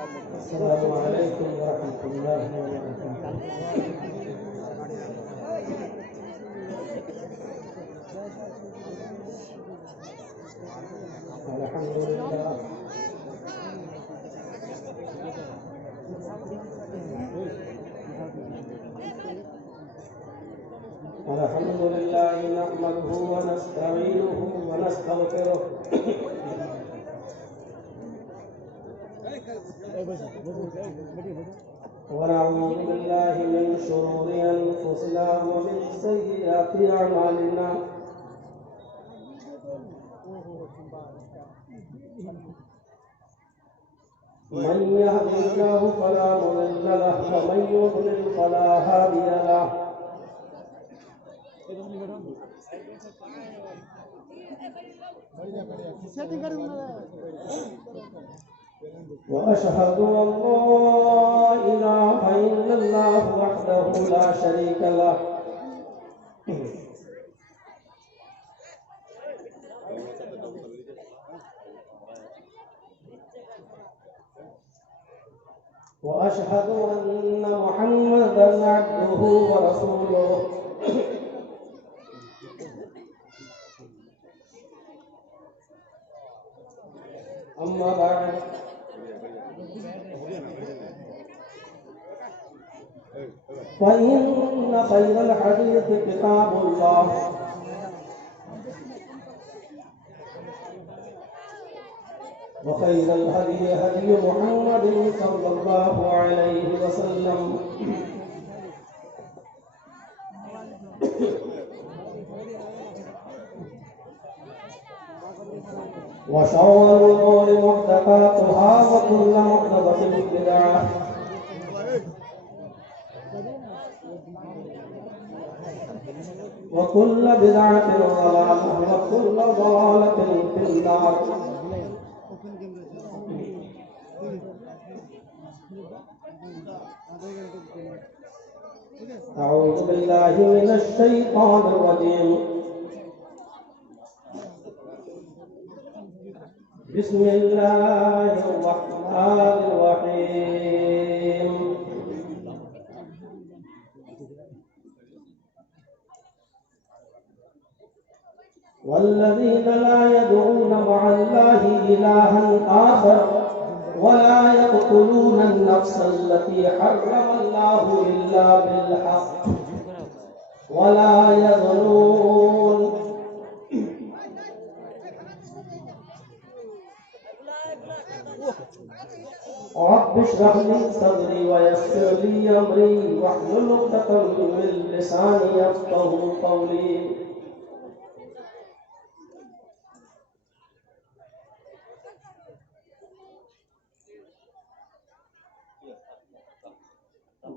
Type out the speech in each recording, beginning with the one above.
السلام علیکم ورحمۃ اللہ وبرکاتہ۔ الحمد للہ الحمد للہ نحمده ونستعینه ونستغفره ونعوذ بالله من شرور أنفسنا ومن سيئات أعمالنا من يهد الله فلا مضل له ومن يضلل فلا هادي له وأشهد أن لا إله إلا الله وحده لا شريك له وأشهد أن محمدا عبده ورسوله أما بعد فإن خير الحديث كتاب الله وخير الهدي هدي محمد صلى الله عليه وسلم وشر الأمور محدثاتها وكل محدثة بدعة وكل بدعة ضلالة وكل ضلالة في النار. أعوذ بالله من الشيطان الرجيم. بسم الله الرحمن الرحيم. والذين لا يدعون مع الله إلها آخر ولا يقتلون النفس التي حرم الله إلا بالحق ولا يظنون. رب اشرح لي صدري ويسر لي أمري واحلل عقدة من لساني يفقهوا قولي.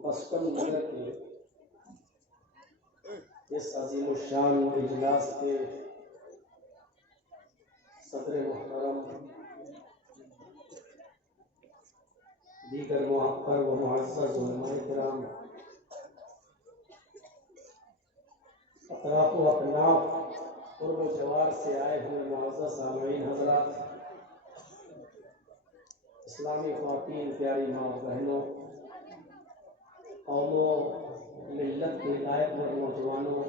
پسپن نگر کے اس عظیم الشان اجلاس کے صدر محترم، دیگر معطر و معزز علماء کرام، اطراف و اکناف قرب و جوار سے آئے ہوئے معزز سامعین حضرات، اسلامی خواتین، پیاری ماں بہنوں، قوموں، ملت کے لائق و نوجوانوں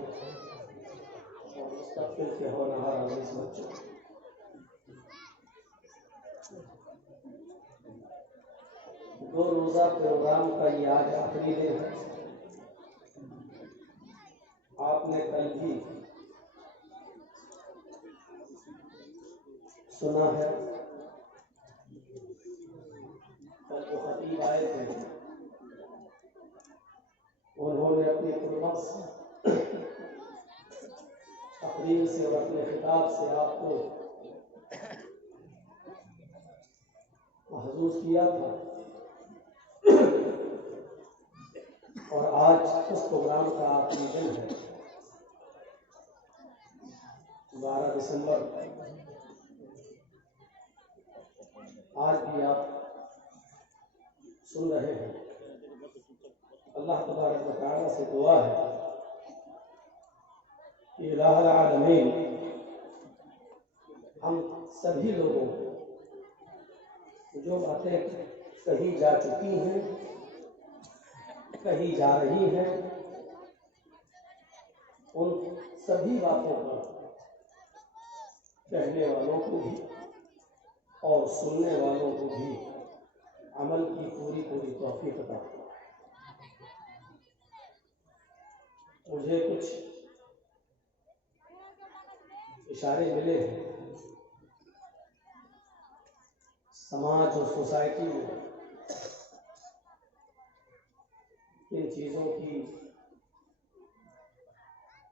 اور مستقبل کے ہونہار عزیز بچوں، دو روزہ پروگرام کا یہ آج آخری دن ہے۔ آپ نے کل بھی سنا ہے، کل جو خطیب آئے تھے انہوں نے اپنی خطبہ سے، تقریر سے اور اپنے خطاب سے آپ کو محظوظ کیا تھا، اور آج اس پروگرام کا آخری دن ہے، 12 دسمبر۔ آج بھی آپ سن رہے ہیں۔ اللہ تبارک و تعالیٰ سے دعا ہے کہ الہ العالمین ہم سبھی لوگوں کو جو باتیں کہیں جا چکی ہیں، کہیں جا رہی ہیں، ان سبھی باتوں پر کہنے والوں کو بھی اور سننے والوں کو بھی عمل کی پوری توفیق عطا فرمائے۔ مجھے کچھ اشارے ملے ہیں سماج اور سوسائٹی میں ان چیزوں کی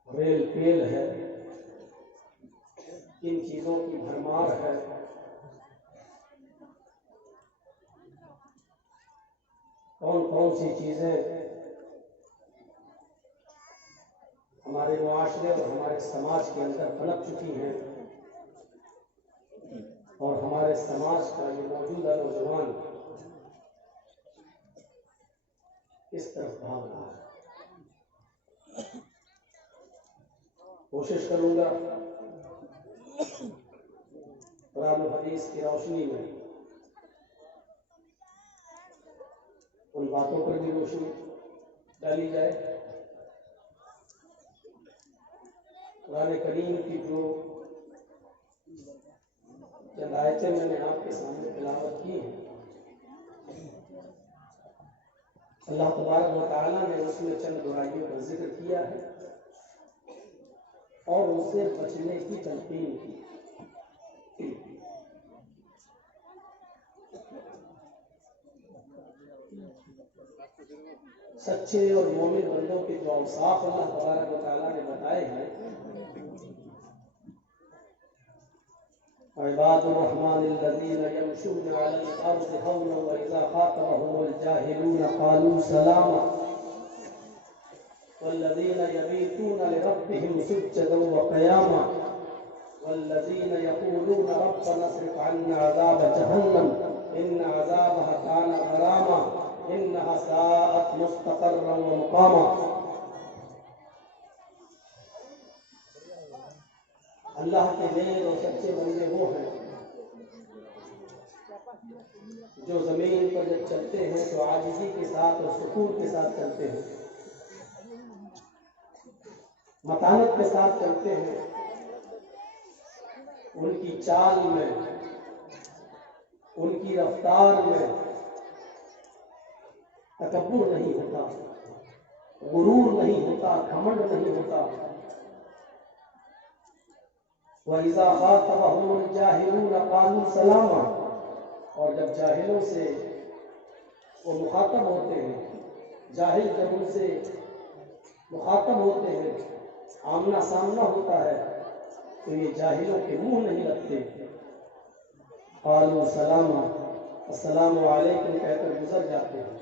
ریل پیل ہے، ان چیزوں کی بھرمار ہے۔ کون کون سی چیزیں ہمارے معاشرے اور ہمارے سماج کے اندر پنپ چکی ہیں، اور ہمارے سماج کا یہ موجودہ نوجوان اس طرف بھاگ رہا ہے۔ کوشش کروں گا قرآن و حدیث کی روشنی میں ان باتوں پر بھی روشنی ڈالی جائے۔ قرآن کریم کی جو چند آیتیں میں نے آپ کے سامنے تلاوت کی ہیں، اللہ تبارک و تعالیٰ نے اس میں چند برائیوں کا ذکر کیا ہے اور ان سے بچنے کی تلقین کی۔ سچے اور مومن بندوں کے جو اوصاف اللہ تبارک و تعالیٰ نے بتائے ہیں، عباد الرحمن الذین یمشون علی الارض ہونا واذا خاطبهم الجاہلون قالوا سلاما والذین یبیتون لربهم سجدا وقیاما والذین یقولون ربنا اصرف عنا عذاب جہنم ان عذابها کان غراما انها ساءت مستقرا ومقاما۔ اللہ کے نیک اور سچے بندے وہ ہیں جو زمین پر جب چلتے ہیں تو عاجزی کے ساتھ اور سکون کے ساتھ چلتے ہیں، متانت کے ساتھ چلتے ہیں۔ ان کی چال میں، ان کی رفتار میں تکبر نہیں ہوتا، غرور نہیں ہوتا، گھمنڈ نہیں ہوتا۔ وَإِذَا خَاطَبَهُمُ الْجَاهِلُونَ قَالُوا سَلَامًا، اور جب جاہلوں سے وہ مخاطب ہوتے ہیں، جاہل جب ان سے مخاطب ہوتے ہیں، آمنا سامنا ہوتا ہے، تو یہ جاہلوں کے منہ نہیں لگتے، قالوا سلاما، السلام علیکم کہہ کر گزر جاتے ہیں۔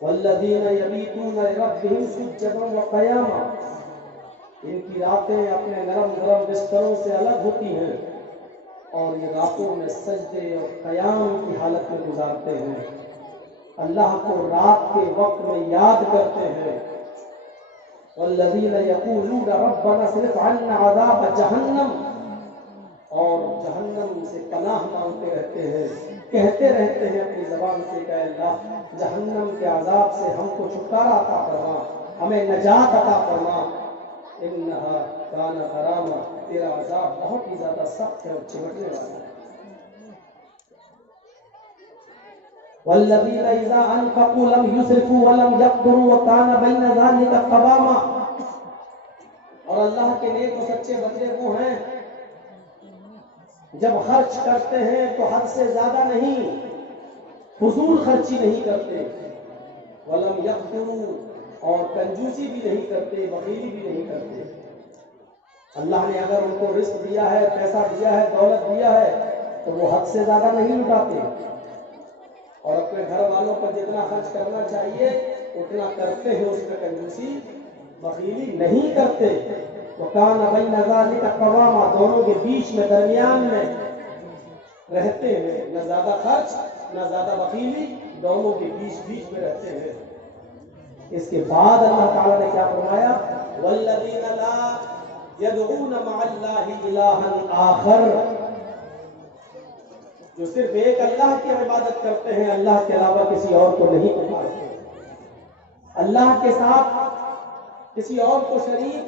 والذین یبیتون لربہم سجدا وقیاما، ان کی راتیں اپنے نرم نرم بستروں سے الگ ہوتی ہیں اور یہ راتوں میں سجدے اور قیام کی حالت میں گزارتے ہیں، اللہ کو رات کے وقت میں یاد کرتے ہیں۔ والذین یقولون ربنا اصرف عنا عذاب جہنم، اور جہنم سے پناہ مانگتے رہتے ہیں، کہتے رہتے ہیں اپنی زبان سے کہ اللہ جہنم کے عذاب سے ہم کو چھٹکارا عطا فرما، ہمیں نجات عطا فرما، انہا کان غراما، تیرا عذاب بہت ہی زیادہ سخت ہے اور چمٹنے والا ہے۔ والذین اذا انفقوا لم يسرفوا ولم يقتروا وكان بين ذلك قواما، اور اللہ کے نیک و سچے بندے وہ ہیں جب خرچ کرتے ہیں تو حد سے زیادہ نہیں، فضول خرچی نہیں کرتے، ولم يقتروا، اور کنجوسی بھی نہیں کرتے، بخیلی بھی نہیں کرتے۔ اللہ نے اگر ان کو رزق دیا ہے، پیسہ دیا ہے، دولت دیا ہے، تو وہ حد سے زیادہ نہیں لٹاتے، اور اپنے گھر والوں پر جتنا خرچ کرنا چاہیے اتنا کرتے ہیں، اس میں کنجوسی بخیلی نہیں کرتے۔ وَكَانَ بَيْنَ ذَلِكَ قَوَامًا، دونوں کے بیچ میں، درمیان میں رہتے ہیں، نہ زیادہ خرچ نہ زیادہ بخیلی، دونوں کے بیچ میں رہتے ہیں۔ اس کے بعد اللہ تعالیٰ نے کیا فرمایا؟ وَالَّذِينَ لَا يَدْعُونَ مَعَ اللَّهِ إِلَٰهًا آخَرَ، جو صرف ایک اللہ کی عبادت کرتے ہیں، اللہ کے علاوہ کسی اور کو نہیں پکارتے، اللہ کے ساتھ کسی اور کو شریک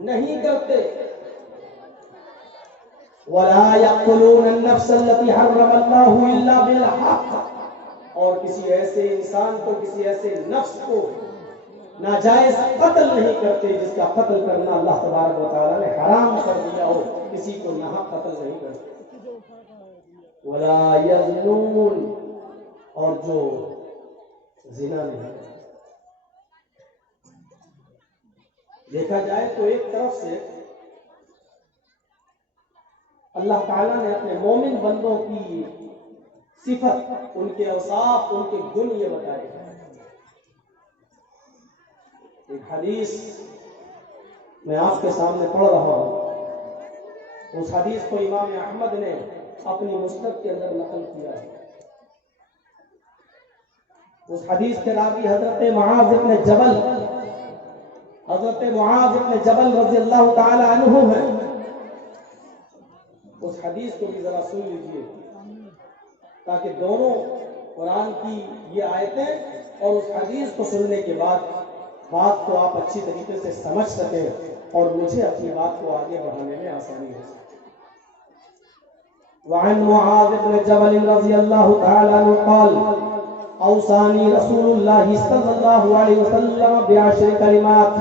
نہیں کرتے۔ وَلَا يَقْتُلُونَ النَّفْسَ الَّتِي حَرَّمَ اللَّهُ إِلَّا بِالْحَقِّ، اور کسی ایسے انسان کو، کسی ایسے نفس کو ناجائز قتل نہیں کرتے جس کا قتل کرنا اللہ تبارک و تعالیٰ نے حرام کر دیا ہو، کسی کو ناحق قتل نہیں کرتے۔ وَلَا يَزْنُونَ، اور جو زنا نہیں کرتے۔ دیکھا جائے تو ایک طرف سے اللہ تعالیٰ نے اپنے مومن بندوں کی صفت، ان کے اوصاف، ان کے گن یہ بتائے۔ ایک حدیث میں آپ کے سامنے پڑھ رہا ہوں، اس حدیث کو امام احمد نے اپنی مسند کے اندر نقل کیا ہے۔ اس حدیث کے راوی حضرت معاذ بن جبل، حضرت معاذ بن جبل رضی اللہ تعالی عنہ ہیں۔ اس حدیث کو بھی ذرا سن لیجیے تاکہ دونوں قرآن کی یہ آیتیں اور اس حدیث کو سننے کے بعد بات کو آپ اچھی طریقے سے سمجھ سکیں اور مجھے اپنی بات کو آگے بڑھانے میں آسانی ہو سکے۔ وعن معاذ بن جبل رضی اللہ تعالی عنہ قال اوصانی رسول اللہ صلی اللہ علیہ وسلم بعشر کلمات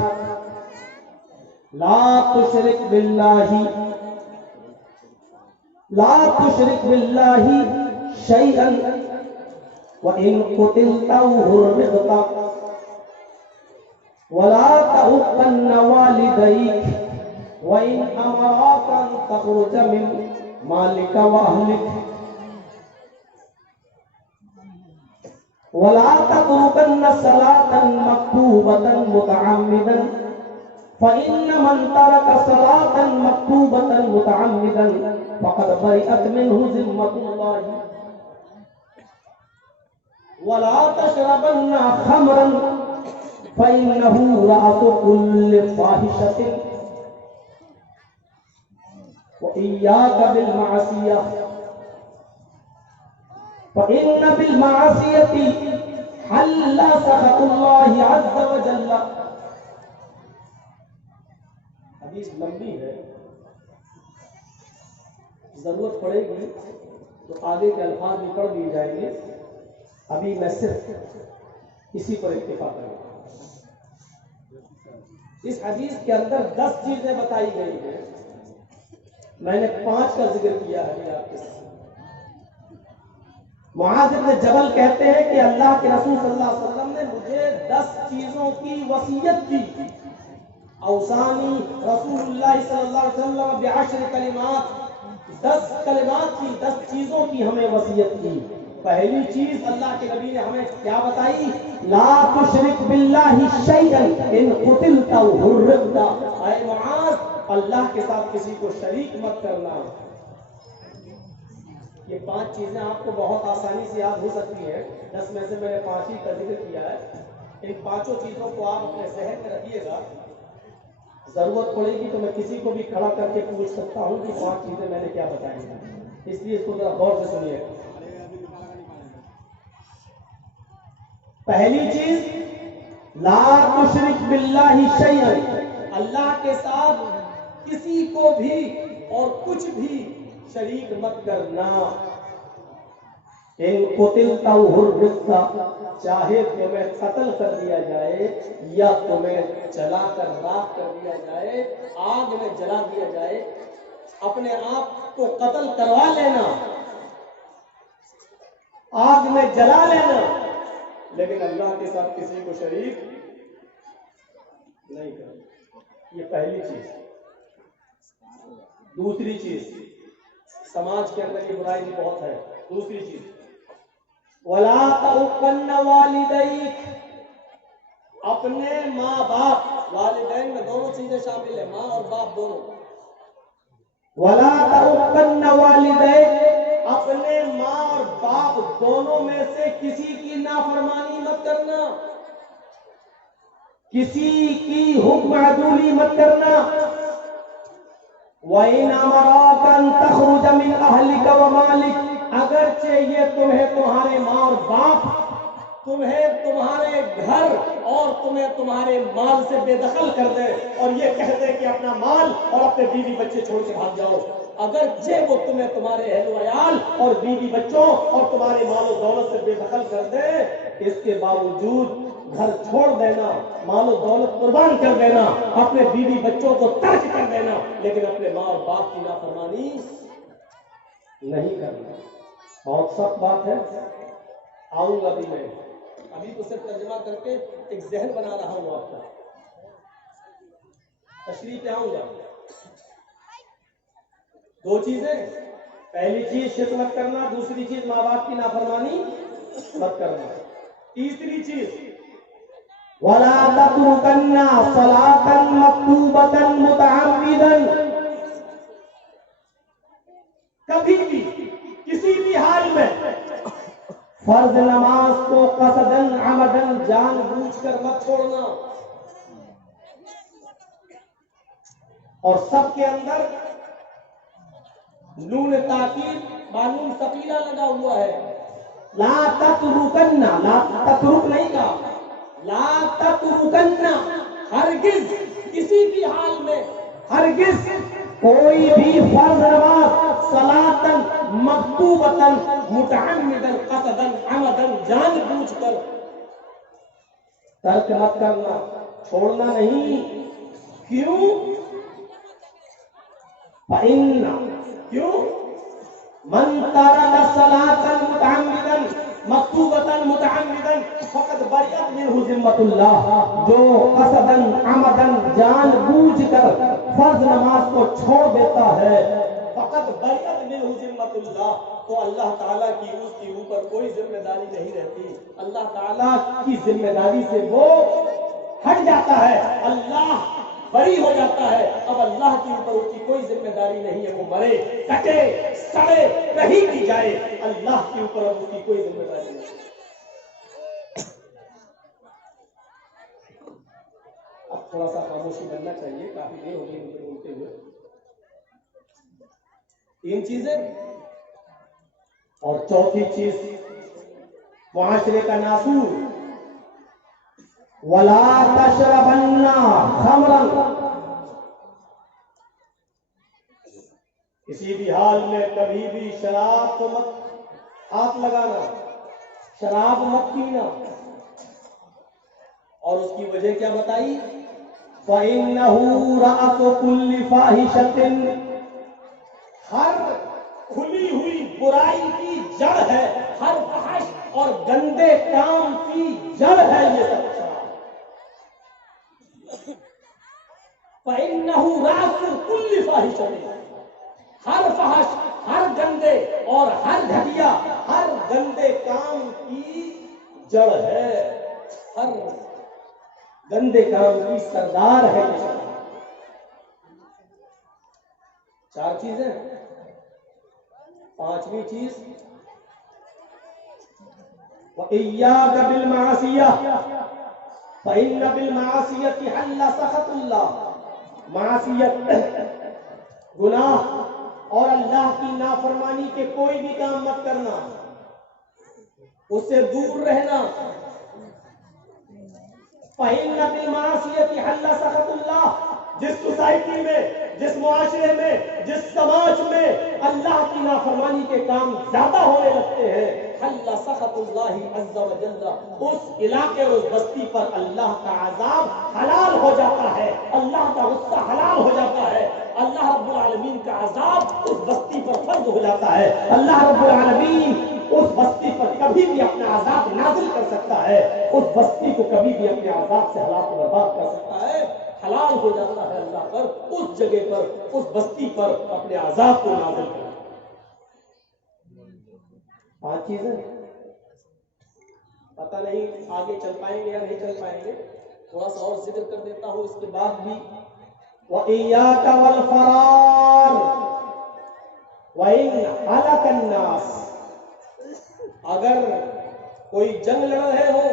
لا تشرک باللہ شیئا وإن قتلت أو هرقت ولا تحقن والديك وإن أمراك أن تخرج من مالك وأهلك ولا تتركن صلاة مكتوبة متعمدا فإن من ترك صلاة مكتوبة متعمدا فقد برئت منه ذمة الله ولا تشربن خمرا فإنه رأس كل فاحشة وإياك بالمعصية فإن بالمعصية حل سخط الله عز وجل۔ حدیث لمبی ہے، ضرورت پڑے گی تو آگے کے الفاظ بھی پڑھ دیے جائیں گے، ابھی میں صرف اسی پر اکتفا کروں گا۔ اس حدیث کے اندر 10 چیزیں بتائی گئی ہیں، میں نے 5 کا ذکر کیا ہے آپ کے ساتھ۔ معاذ بن جبل کہتے ہیں کہ اللہ کے رسول صلی اللہ علیہ وسلم نے مجھے 10 چیزوں کی وصیت کی۔ اوصانی رسول اللہ صلی اللہ علیہ وسلم بعشر کلمات، 10 کلمات کی، 10 چیزوں کی ہمیں وصیت کی۔ پہلی چیز اللہ کے نبی نے ہمیں کیا بتائی؟ لا تشرک باللہ شیئا ان قتلت او حرقت، اے معاذ اللہ کے ساتھ کسی کو شریک مت کرنا۔ یہ 5 چیزیں آپ کو بہت آسانی سے یاد ہو سکتی ہیں، 10 میں سے میں نے 5 ہی کا ذکر کیا ہے۔ ان 5 چیزوں کو آپ اپنے ذہن میں رکھیے گا، ضرورت پڑے گی تو میں کسی کو بھی کھڑا کر کے پوچھ سکتا ہوں کہ 5 چیزیں میں نے کیا بتائی ہیں، اس لیے اس کو ذرا غور سے سنیے۔ پہلی چیز لا تشرک باللہ شیئا، اللہ کے ساتھ کسی کو بھی اور کچھ بھی شریک مت کرنا۔ ان قتلت او حرقت، چاہے تمہیں قتل کر دیا جائے یا تمہیں جلا کر راکھ کر دیا جائے، آگ میں جلا دیا جائے، اپنے آپ کو قتل کروا لینا، آگ میں جلا لینا، لیکن اللہ کے ساتھ کسی کو شریک نہیں کرنا۔ یہ پہلی چیز۔ دوسری چیز، سماج کے اندر یہ برائی بھی بہت ہے۔ دوسری چیز وَلَا تَحُقَّنَّ وَالِدَيْكَ، اپنے ماں باپ، والدین میں دونوں چیزیں شامل ہیں، ماں اور باپ دونوں۔ وَلَا تَحُقَّنَّ وَالِدَيْكَ، اپنے ماں اور باپ دونوں میں سے کسی کی نافرمانی مت کرنا، کسی کی حکم عدولی مت کرنا۔ وَإِنْ أَمَرَاكَ أَن تَخْرُجَ مِنْ أَهْلِكَ وَمَالِكَ، اگرچہ یہ تمہیں تمہارے ماں اور باپ تمہیں تمہارے گھر اور تمہیں تمہارے مال سے بے دخل کر دے اور یہ کہہ دے کہ اپنا مال اور اپنے بیوی بچے چھوڑ کے بھاگ جاؤ، اگرچہ وہ تمہیں تمہارے اہل و عیال اور بیوی بچوں اور تمہارے مال و دولت سے بے دخل کر دے، اس کے باوجود گھر چھوڑ دینا، مال و دولت قربان کر دینا، اپنے بیوی بچوں کو ترک کر دینا، لیکن اپنے ماں اور باپ کی نافرمانی نہیں کرنا۔ بہت سخت بات ہے، آؤں گا بھی میں، ابھی تو صرف ترجمہ کر کے ایک ذہن بنا رہا ہوں آپ کا، تشریح پہ آؤں گا۔ دو چیزیں، پہلی چیز شرک مت کرنا، دوسری چیز ماں باپ کی نافرمانی مت کرنا، تیسری چیز وَلَا تَتْرُكَنَّ صَلَاةً مَكْتُوبَةً مُتَعَمِّدًا، کبھی بھی کسی بھی حال میں فرض نماز کو قصدن عمدن جان بوجھ کر مت چھوڑنا، اور سب کے اندر نون تاکید معلوم ثقیلہ لگا ہوا ہے، لا تترکن، لا تترک نہیں کہا، لا تترکن، ہرگز کسی بھی حال میں، ہرگز کوئی بھی فرض نماز صلاۃً مکتوبۃً متعمداً قصداً عمداً جان بوجھ کر ترک مت کرنا، چھوڑنا نہیں۔ کیوں؟ کیوں؟ من ترک صلاۃً متعمداً مکتوبۃً متعمداً فقد بریت منہ ذمۃ اللہ، جو قصداً عمداً جان بوجھ کر فرض نماز کو چھوڑ دیتا ہے، فقد بریت منہ ذمۃ اللہ، تو اللہ تعالیٰ کی اس کے اوپر کوئی ذمہ داری نہیں رہتی، اللہ تعالیٰ کی ذمہ داری سے وہ ہٹ جاتا ہے، اللہ بری ہو جاتا ہے، اب اللہ کے اوپر اس کی کوئی ذمہ داری نہیں ہے، وہ مرے کٹے سڑے کہیں بھی جائے، اللہ کے اوپر اب اس کی کوئی ذمہ داری نہیں۔ اب تھوڑا سا خاموشی بننا چاہیے، کافی دیر ہو گئی مجھے بولتے ہوئے۔ تین چیزیں، اور چوتھی چیز معاشرے کا ناسور، وَلَا تَشْرَبَنَّ خَمْرًا، کسی بھی حال میں کبھی بھی شراب کو مت ہاتھ لگانا، شراب مت پینا، اور اس کی وجہ کیا بتائی؟ فَإِنَّهُ رَأْسُ كُلِّ فَاحِشَةٍ، ہر کھلی ہوئی برائی کی جڑ ہے، ہر فحش اور گندے کام کی جڑ ہے یہ سب شراب۔ فَإِنَّهُ رَأْسُ كُلِّ فَاحِشَةٍ، ہر فحش، ہر گندے اور ہر گھٹیا، ہر گندے کام کی جڑ ہے، ہر گندے کام کی سردار ہے یہ شراب۔ چار چیزیں، پانچویں چیز وَإِيَّاكَ بِالْمَعَصِيَةِ فَإِنَّ بِالْمَعَصِيَةِ حَلَّ سَخَطُ اللَّهِ، معصیت، گناہ اور اللہ کی نافرمانی کے کوئی بھی کام مت کرنا، اس سے دور رہنا۔ فَإِنَّ بِالْمَعَصِيَةِ حَلَّ سَخَطُ اللَّهِ، جس سوسائٹی میں، جس معاشرے میں، جس سماج میں اللہ کی نافرمانی کے کام زیادہ ہونے لگتے ہیں، حل سخط اللہ عز و جل، اس علاقے اور اس بستی پر اللہ کا عذاب حلال ہو جاتا ہے، اللہ کا غصہ حلال ہو جاتا ہے، اللہ رب العالمین کا عذاب اس بستی پر فرض ہو جاتا ہے، اللہ رب العالمین اس بستی پر کبھی بھی اپنا عذاب نازل کر سکتا ہے، اس بستی کو کبھی بھی اپنے عذاب سے ہلاک و برباد کر سکتا ہے، حلال ہو جاتا ہے اللہ پر اس جگہ پر، اس بستی پر اپنے عذاب کو نازل کرنا۔ پانچ چیزیں، پتہ نہیں آگے چل پائیں گے یا نہیں چل پائیں گے، تھوڑا سا اور ذکر کر دیتا ہوں اس کے بعد بھی۔ وَإِيَّاكَ وَالْفَرَارَ وَإِنْ هَلَكَ النَّاسُ، اگر کوئی جنگ لڑ رہے ہو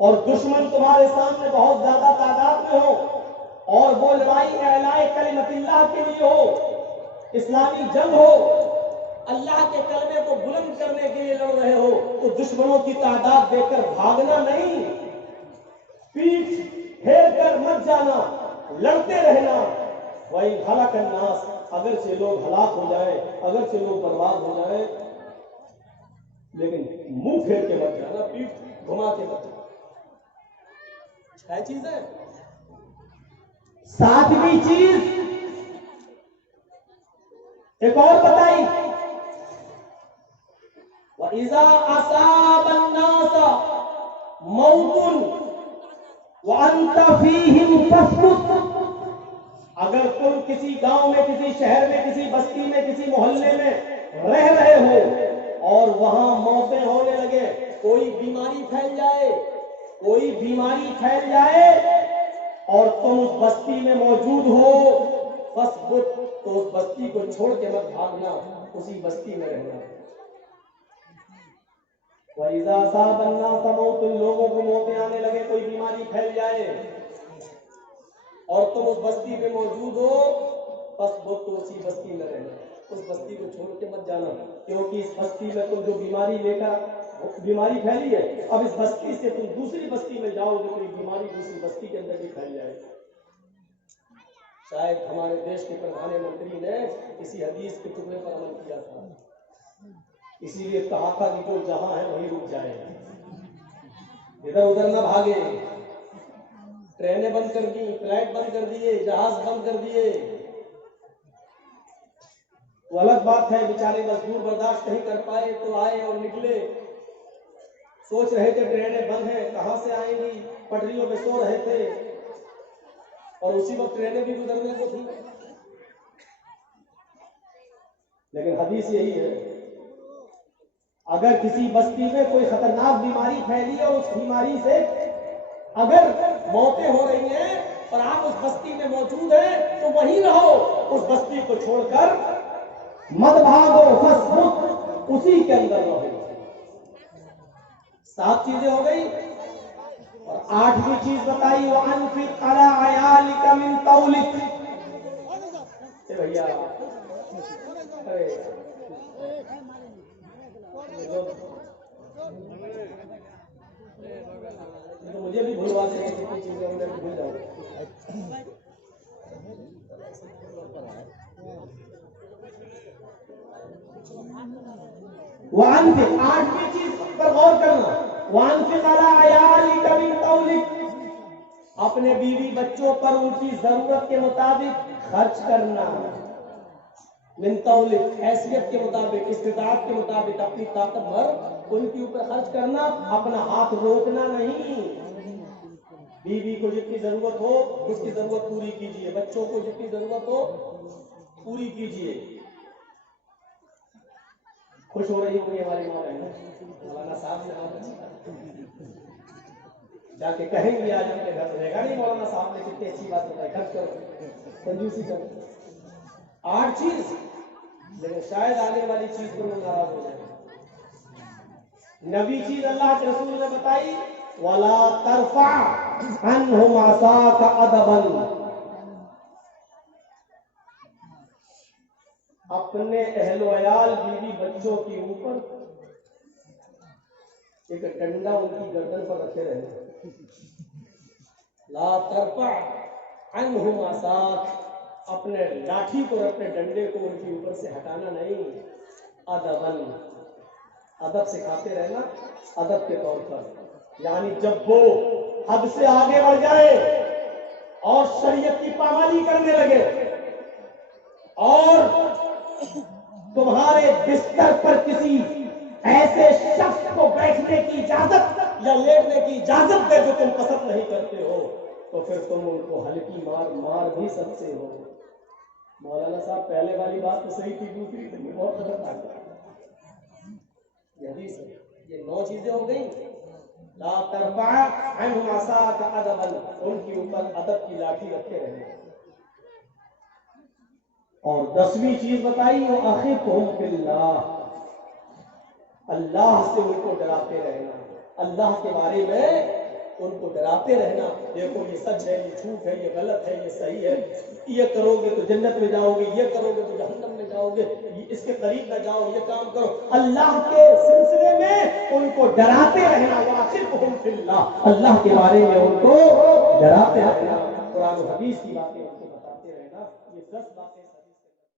اور دشمن تمہارے سامنے بہت زیادہ تعداد میں ہو، اور وہ لڑائی اعلاء کلمت اللہ کے لیے ہو، اسلامی جنگ ہو، اللہ کے کلمے کو بلند کرنے کے لیے لڑ رہے ہو تو دشمنوں کی تعداد دیکھ کر بھاگنا نہیں، پیٹھ پھیر کر مت جانا، لڑتے رہنا۔ وَإِنْ هَلَكَ النَّاسُ، اگرچہ لوگ ہلاک ہو جائیں، اگرچہ لوگ برباد ہو جائیں، لیکن منہ پھیر کے مت جانا، پیٹھ گھما کے مت جانا۔ 6 چیزیں۔ 7ویں چیز ایک اور بتائی، وَإِذَا أَصَابَ النَّاسَ مَوْتٌ وَأَنْتَ فِيهِمْ فَاسْكُتْ، اگر تم کسی گاؤں میں، کسی شہر میں، کسی بستی میں، کسی محلے میں رہ رہے ہو اور وہاں موتیں ہونے لگے، کوئی بیماری پھیل جائے، کوئی بیماری پھیل جائے اور تم اس بستی میں موجود ہو، فَاسْكُتْ، تو اس بستی کو چھوڑ کے مت بھاگنا، اسی بستی میں رہنا۔ وَإِذَا أَصَابَ النَّاسَ مَوْتٌ، لوگوں کو موتیں آنے لگے، کوئی بیماری پھیل جائے اور تم اس بستی میں موجود ہو، فَاسْكُتْ، تو اسی بستی میں رہنا، اس بستی کو چھوڑ کے مت جانا، کیونکہ اس بستی میں تم جو بیماری لے کر بیماری پھیلی ہے، اب اس بستی سے تم دوسری بستی میں جاؤ گے تو یہ بیماری دوسری بستی کے اندر بھی پھیل جائے گی۔ شاید ہمارے دیش کے پردھان منتری نے اسی حدیث کے ٹکڑے پر عمل کیا تھا، اسی لیے کہا تھا کہ جو جہاں ہے وہیں رک جائے، ادھر ادھر نہ بھاگے۔ ٹرینیں بند کر دی، فلائٹ بند کر دیے، جہاز بند کر دیے، وہ الگ بات ہے، بیچارے مزدور برداشت نہیں کر پائے تو آئے اور نکلے، سوچ رہے تھے ٹرینیں بند ہیں کہاں سے آئیں گی، پٹریوں پہ سو رہے تھے اور اسی وقت ٹرینیں بھی گزرنے کو تھی۔ لیکن حدیث یہی ہے، اگر کسی بستی میں کوئی خطرناک بیماری پھیلی اور اس بیماری سے اگر موتیں ہو رہی ہیں اور آپ اس بستی میں موجود ہیں تو وہیں رہو، اس بستی کو چھوڑ کر مت بھاگو، فَاسْكُتْ، اسی کے اندر رہو۔ 7 چیزیں ہو گئی اور 8ویں چیز بتائی، وَأَنْفِقْ عَلَىٰ عَيَالِكَ مِنْ طَوْلِكَ۔ اے بھیا، مجھے بھی بھولوا دیں گے، کتنی چیزیں میں بھول جاؤں۔ وَأَنْفِقْ، 8ویں چیز پر غور کرنا، وَأَنْفِقْ عَلَىٰ عَيَالِكَ مِنْ طَوْلِكَ، اپنے بیوی بچوں پر ان کی ضرورت کے مطابق خرچ کرنا، من طولک، حیثیت کے مطابق، استطاعت کے مطابق، اپنی طاقت بھر ان کے اوپر خرچ کرنا، اپنا ہاتھ روکنا نہیں۔ بیوی کو جتنی ضرورت ہو اس کی ضرورت پوری کیجیے، بچوں کو جتنی ضرورت ہو پوری کیجیے۔ خوش ہو رہی ہوں ہماری ماں بہن، مولانا صاحب نے جا کے کہیں گے آج ہم کے گھر رہے گا نہیں، مولانا صاحب نے کتنی اچھی بات بتائی، خرچ کرو، کنجوسی کرو۔ 8 چیز، لیکن شاید آنے والی چیز پر وہ ناراض ہو جائے۔ 9ویں چیز اللہ کے رسول نے بتائی، وَلَا تَرْفَعْ عَنْهُمْ عَصَاكَ عَدَبًا، اپنے اہل و عیال بیوی بچوں کے اوپر ایک ڈنڈا ان کی گردن پر رکھے رہنا۔ لا ترفع عنہم عصاک، اپنے لاٹھی کو، اپنے ڈنڈے کو ان کے اوپر سے ہٹانا نہیں۔ ادباً، ادب سکھاتے رہنا، ادب کے طور پر، یعنی جب وہ حد سے آگے بڑھ جائے اور شریعت کی پامالی کرنے لگے اور تمہارے بستر پر کسی ایسے شخص کو بیٹھنے کی اجازت یا لیٹنے کی اجازت دے جو تم پسند نہیں کرتے ہو تو پھر تم ان کو ہلکی مار بھی سکتے ہو۔ مولانا صاحب پہلے والی بات تو صحیح تھی، دوسری تو بہت خطرناک ہے۔ یہ حدیث ہے، یہ 9 چیزیں ہو گئی۔ لا ترفع عنہم عصاک عدبا، ان کے اوپر ادب کی لاٹھی رکھے رہنا۔ اور 10ویں چیز بتائی، وہ اخفہم فی اللہ، اللہ سے ان کو ڈراتے رہنا، اللہ کے بارے میں ان کو ڈراتے رہنا۔ دیکھو یہ سچ ہے، یہ جھوٹ ہے، یہ غلط ہے، یہ صحیح ہے، یہ کرو گے تو جنت میں جاؤ گے، یہ کرو گے تو جہنم میں جاؤ گے، اس کے قریب نہ جاؤ، یہ کام کرو، اللہ کے سلسلے میں ان کو ڈراتے رہنا، وَأَخِفْهُمْ فِي اللَّهِ، اللہ کے بارے میں ان کو ڈراتے رہنا، قرآن و حدیث کی باتیں ان کو بتاتے رہنا، یہ 10 باتیں